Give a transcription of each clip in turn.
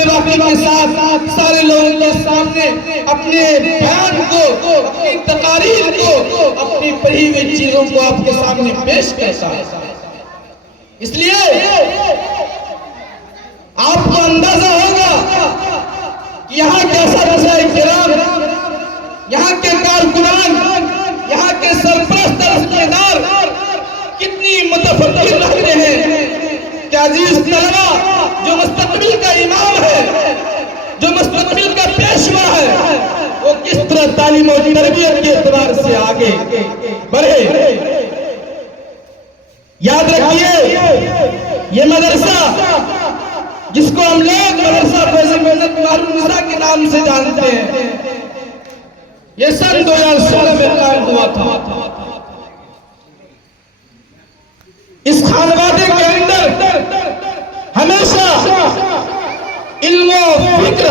बेबाकी के साथ सारे लोगों के सामने अपने बयान को, अपनी तकारीर को, अपनी पढ़ी हुई चीजों को आपके सामने पेश करता है। इसलिए आपको अंदाजा होगा कि यहाँ के सदस्ये किराम, यहाँ के कारकुनान, यहाँ के सरपरस्त रिश्तेदार कितनी मुतफक्किर रखते हैं। क्या अजीज तलबा, जो मुस्तकबिल का इमाम है, जो मुस्तकबिल का पेशवा है, वो किस तरह तालीम और तरबियत के एतबार से आगे बढ़े। याद रखिए, ये मदरसा जिसको हम लोग मदरसा फैज़ मेहनत मारून निसा के नाम से जानते हैं, ये सन 2016 में कायम हुआ था। इस खानवादे के अंदर हमेशा इल्म फिक्र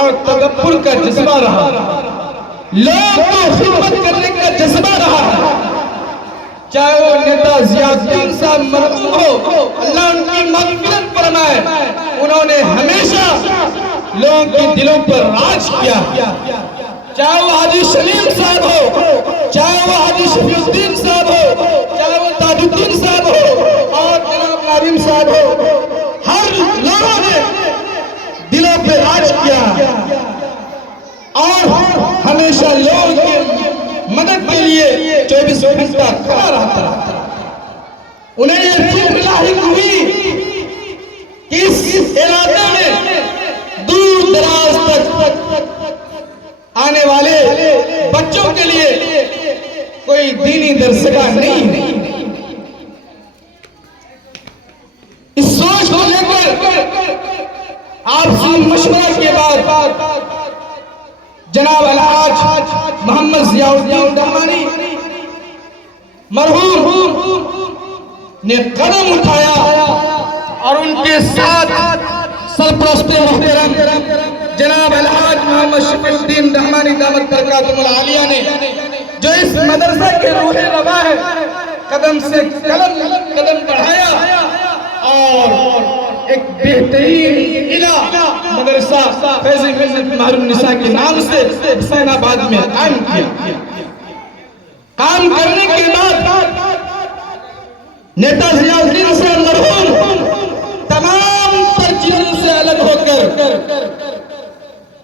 और तगब्बुर का जज्बा रहा, लोगों को खिदमत करने का जज्बा रहा। चाहे वो नेता ज़ियाउद्दीन साहब मरहूम हो, अल्लाह उनकी मग़फ़िरत फरमाए, उन्होंने हमेशा लोगों के दिलों पर राज किया। चाहे वो हाजी सलीम साहब हो, चाहे वो हाजी शफीउद्दीन साहब हो, चाहे वो ताजुद्दीन साहब हो और जनाब नादिम साहब हो, हर लोगों ने दिलों पे राज किया और हमेशा लोगों की मदद के लिए 24 घंटा खड़ा रहता। उन्हें ये फिक्र लाहिक हुई कि इस इलाके में दूर दराज तक आने वाले बच्चों के लिए कोई दीनी दरसगाह नहीं। इस सोच को लेकर आपसी मशवरा के बाद जनाब अलहाज मोहम्मद ज़ियाउद्दीन रहमानी मरहूम ने कदम उठाया और उनके साथ सरपरस्त मोहतरम जनाब अलहाज मोहम्मद शफीउद्दीन रहमानी दामत बरकातुहुल आलिया ने, जो इस मदरसा के रूहे रवा है, कदम से कदम बढ़ाया और एक बेहतरीन इला मदरसा फैज़ मेहनत मारून निसा के नाम से हुसैनाबाद में कायम किया। काम करने के बाद नेता ज़ियाउद्दीन साहब मरहूम तमाम तर चीजों से अलग होकर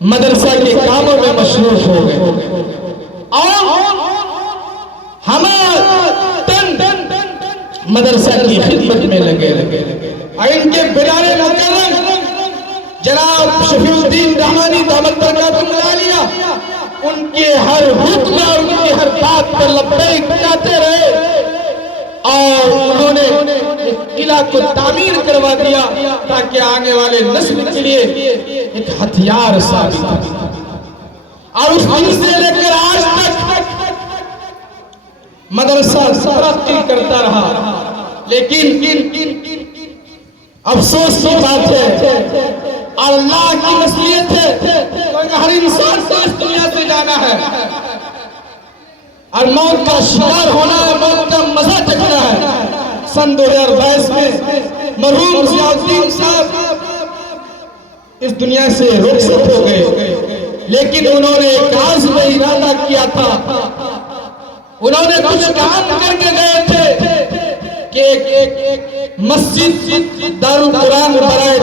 मदरसा के कामों में मशरूफ हो गए और हम मदरसा की खिदमत में लगे। और इनके बिलारे मुकर्रम जनाब शफीउद्दीन रहमानी दामत बरकातुहुल आलिया उनके हर हुक्म और उनकी हर बात पर लब्बैक कहते रहे और उन्होंने किला को तामीर करवा दिया ताकि आने वाले नस्ल के लिए एक हथियार साबित हो। और उस दिन से लेकर आज तक मदरसा तरक्की करता रहा। लेकिन अफसोस की बात है और अल्लाह की नसीहत है, हर इंसान को इस दुनिया से जाना है और मौत का शिकार होना है, मौत का मजा चखना है। सन 2022 में मरहूम ज़ियाउद्दीन साहब इस दुनिया से रुखसत हो गए, लेकिन उन्होंने एक आज़म इरादा किया था। उन्होंने कुछ काम करके गए थे कि एक मस्जिद दारुल कुरान बराए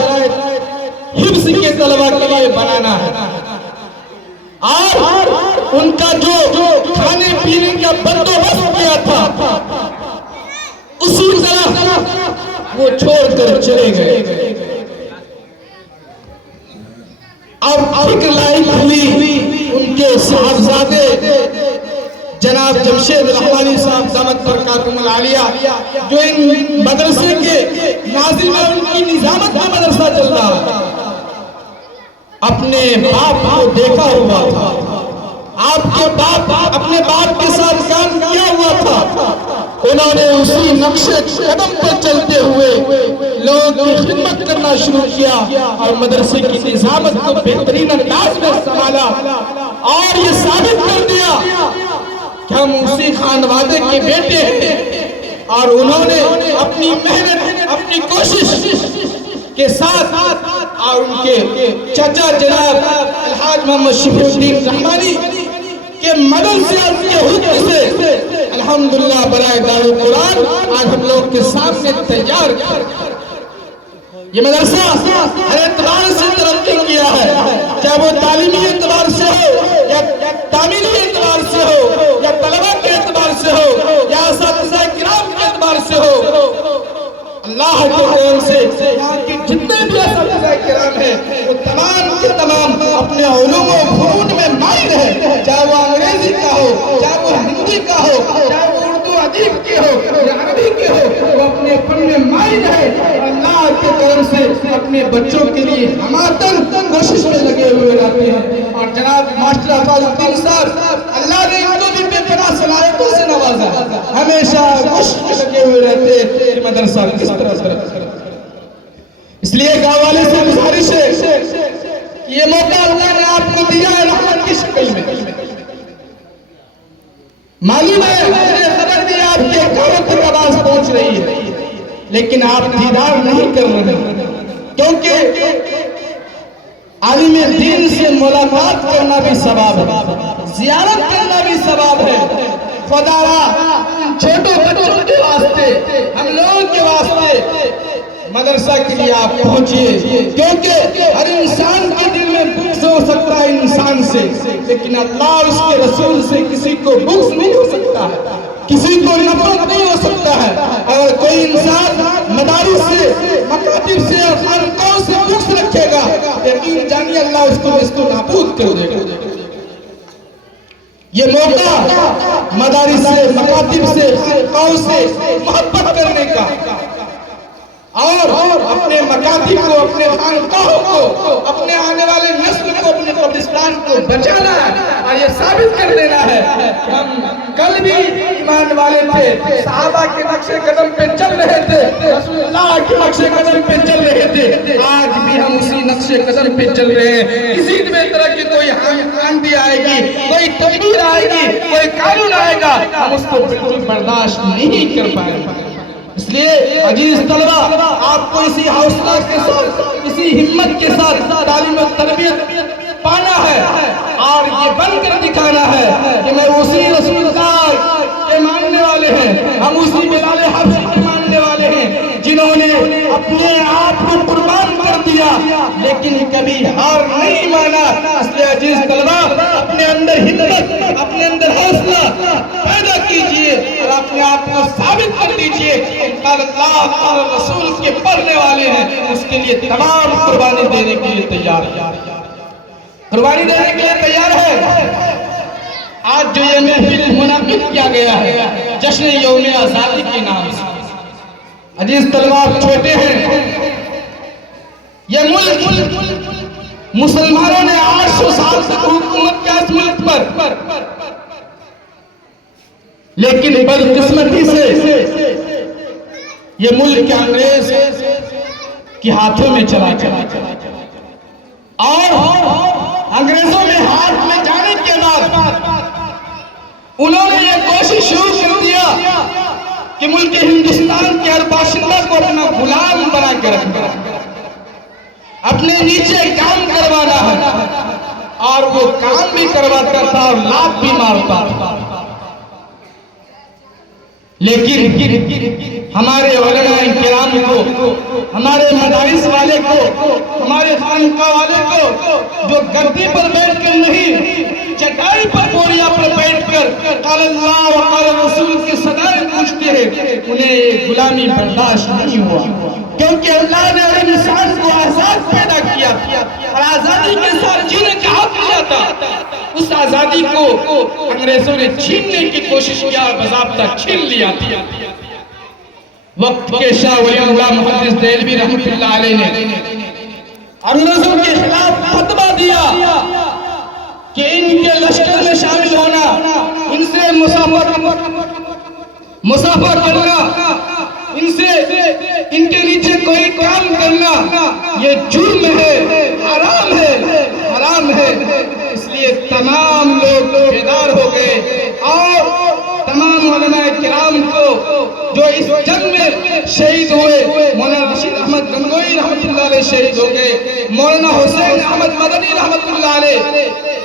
हिफ्ज़ के तलबा के लिए बनाना है और उनका जो खाने पीने का बंदोबस्त किया था उसी तरह वो छोड़कर चले गए। अब फिक्र लायक हुई उनके साहबजादे जनाब जमशेद रहमानी साहब दामत बरकातुहुल आलिया, जो इन मदरसे के नाज़िम में उनकी निज़ामत में मदरसा चल रहा है, अपने बाप को देखा हुआ था। आपके बाप अपने बाप के साथ काम किया हुआ था। उन्होंने उसी नक्शे कदम पर चलते हुए लोगों की खिदमत करना शुरू किया और मदरसे की निज़ामत को बेहतरीन अंदाज में संभाला और ये साबित कर दिया कि हम उसी खानवादे के बेटे हैं। और उन्होंने अपनी मेहनत, अपनी कोशिश के साथ और उनके चाचा जनाब अलहाज मोहम्मद शफीउद्दीन रहमानी के मदद से, उनके हुक्म से अल्हम्दुलिल्लाह बराए दारुल कुरान आज हम लोग के सामने तैयार किया। ये मदरसा हर एतबार से तरक्की किया है, चाहे वो तालीमी एतबार से हो या तामीली एतबार से हो या तलबा के एतबार से हो या असातिज़ा किराम के एतबार से हो। अल्लाह के करम से यहाँ के जितने भी असातिज़ा किराम हैं वो तमाम के तमाम अपने उलूम व फनून में माहिर है, चाहे वो अंग्रेजी का हो, चाहे वो हिंदी का हो, चाहे वो उर्दू अदीब के हो या अरबी के हो, वो अपने फन में माहिर है। अल्लाह के करम से अपने बच्चों के लिए हमातन कोशिश में लगे हुए रहते हैं। और जनाब मास्टर अफाजुद्दीन साहब, अल्लाह ने इनको भी बेपनाह सलाहियतों से नवाजा, हमेशा कोशिश में लगे हुए रहते हैं कि मदरसा किस तरह से। इसलिए गाँव वाले से गुजारिश है, ये मौका अल्लाह ने आपको दिया है रहमत की शक्ल में। मालूम है, मुझे खबर दी आपके कानों तक आवाज पहुंच रही है, लेकिन आप दीदार नहीं कर रहे, क्योंकि आलिम दीन से मुलाकात करना भी सवाब है, जियारत करना भी सवाब है। खुदारा छोटे बच्चों के वास्ते, हम लोगों के वास्ते मदरसा के लिए आप पहुंचिए, क्योंकि हर इंसान के दिल में बुग़्ज़ हो सकता है इंसान से, लेकिन अल्लाह उसके रसूल से किसी को बुग़्ज़ नहीं हो सकता है, किसी को नफरत नहीं हो सकता है। अगर कोई इंसान मदारिस से, मकातिब से और खानकाहों से बुग़्ज़ रखेगा, यकीन जानिए अल्लाह उसको नाबूद कर देगा। ये मौका मदारिस से, मकातिब से, खानकाहों से मोहब्बत करने का और अपने मकातिब को, अपने खानकाहों को, अपने आने वाले नस्ल को, अपने कब्रिस्तान को बचाना है और ये साबित कर देना है कि हम कल भी ईमान वाले थे, सहाबा के नक्शे कदम पे चल रहे थे, रसूलुल्लाह के नक्शे कदम पे चल रहे थे, आज भी हम उसी नक्शे कदम पे चल रहे हैं। किसी भी तरह की कोई आंधी आएगी, कोई तकदीर आएगी, कोई कानून आएगा, हम उसको बिल्कुल बर्दाश्त नहीं कर पाएंगे। इसलिए अजीज तलबा, आपको इसी हौसला के साथ, इसी हिम्मत के साथ तालीम और तरबियत पाना है और ये बनकर दिखाना है कि मैं उसी रसूलुल्लाह के मानने वाले हैं, हम उसी बिलाल हबशी के मानने वाले हैं, जिन्होंने अपने आप को कुर्बान कर दिया लेकिन कभी हार नहीं माना। इसलिए अजीज तलबा, अपने अंदर हिम्मत, अपने अंदर हौसला पैदा कीजिए और अपने आप को साबित कर दीजिए कि अल्लाह और रसूल के पढ़ने वाले हैं, उसके लिए तमाम कुर्बानी देने के लिए तैयार है, कुर्बानी देने के लिए तैयार है। आज जो ये महफिल मुनाकिद किया गया है जश्न यौम आजादी के नाम से, अजीज तलबा, आप छोटे हैं, ये मुल्क मुसलमानों ने 800 साल तक हुकूमत किया इस मुल्क पर, लेकिन बदकिस्मती से ये मुल्क अंग्रेज के हाथों में चला गया और अंग्रेजों में हाथ में जाने के बाद उन्होंने ये कोशिश शुरू कर दिया कि मुल्क हिंदुस्तान के हर बाशिंदा को अपना गुलाम बना के रखना, अपने नीचे काम करवाना है, और वो काम भी करवाता था और लात भी मारता था। लेकिन हमारे उलमाए किराम को, हमारे मदारिस वाले को, हमारे खानका वाले को जो गद्दी पर बैठकर नहीं, चटाई पर बोरिया पर बैठकर अल्लाह व क़ाल रसूल की सदाएं पूछते हैं, उन्हें गुलामी बर्दाश्त नहीं हुआ, क्योंकि अल्लाह ने हर इंसान को आजाद पैदा किया और आजादी के साथ जीने का हक दिया था। उस आजादी को अंग्रेजों ने छीनने की कोशिश किया, बाज़ाब्ता छीन लिया। वक्त के शाह वलीउल्लाह मुहद्दिस देलवी रहमतुल्लाह अलैह ने अंग्रेजों के खिलाफ फतवा दिया कि इनके लश्कर में शामिल होना, इनसे मुसाफा करना, इनसे इनके नीचे कोई काम करना ये जुर्म है, हराम है, हराम है। इसलिए तमाम लोग बेदार हो गए और तमाम उलमाए किराम को जो इस जंग में शहीद हुए, मौलाना रशीद अहमद गंगोई रहमतुल्लाह अलैह शहीद हो गए, मौलाना हुसैन अहमद मदनी रहमतुल्लाह अलैह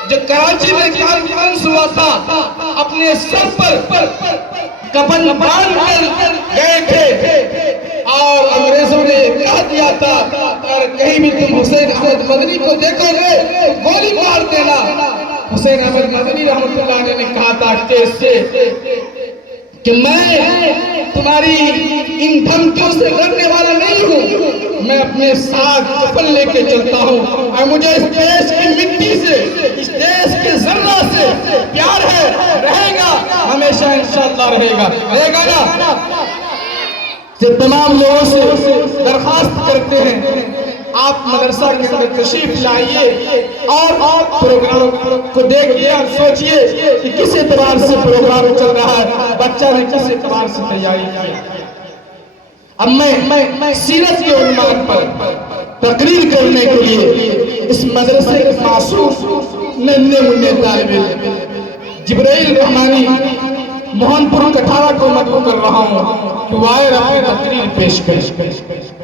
जो कराची में कॉन्फ्रेंस हुआ था अपने सर पर कफन बांध कर गए थे और अंग्रेजों ने कह दिया था और कहीं भी तुम हुसैन अहमद मदनी को देखोगे तो गोली मार देना। हुसैन अहमद मदनी रहमतुल्लाह अलैह ने कहा था केस से कि मैं तुम्हारी इन धमकियों से डरने वाला नहीं हूँ, मैं अपने साथ कफन लेके चलता हूँ और मुझे इस देश की मिट्टी से, इस देश के जर्रा से प्यार है, रहेगा हमेशा इंशाअल्लाह रहेगा ना। से तमाम लोगों से दरखास्त करते हैं आप मदरसा के अंदर तशरीफ लाइए और प्रोग्राम को देखिए और सोचिए कि किस एतबार से प्रोग्राम चल रहा है, बच्चा ने किस एतबार से तैयारी की। अब मैं सीरत के उन्माद पर तकरीर करने के लिए इस मदरसे के मासूम नन्हे मुन्ने तालिबे जिब्राइल रहमानी मोहनपुर कठारा को मदबू कर रहा हूँ कि वायर अपनी तकरीर पेश कर।